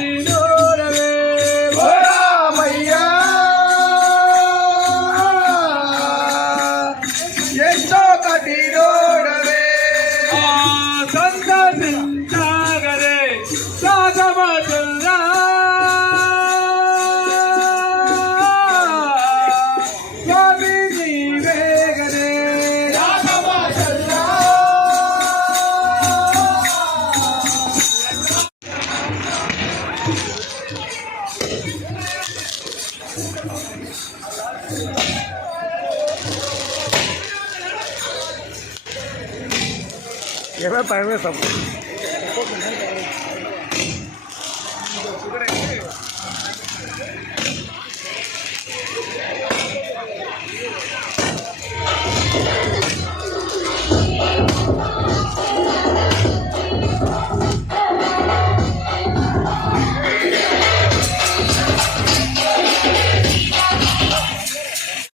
ಕಠಿಣೋರವೇ ರಾಮಯ್ಯ ಎಷ್ಟೋ ಕಠಿಣೋರವೇ ಸಂತ ಸಿಂಚಾಗರೆ ಸಾಗಮಚಂದ್ರ ಸ್ವಾಮಿ ನೀವೇಗರೆ era también esa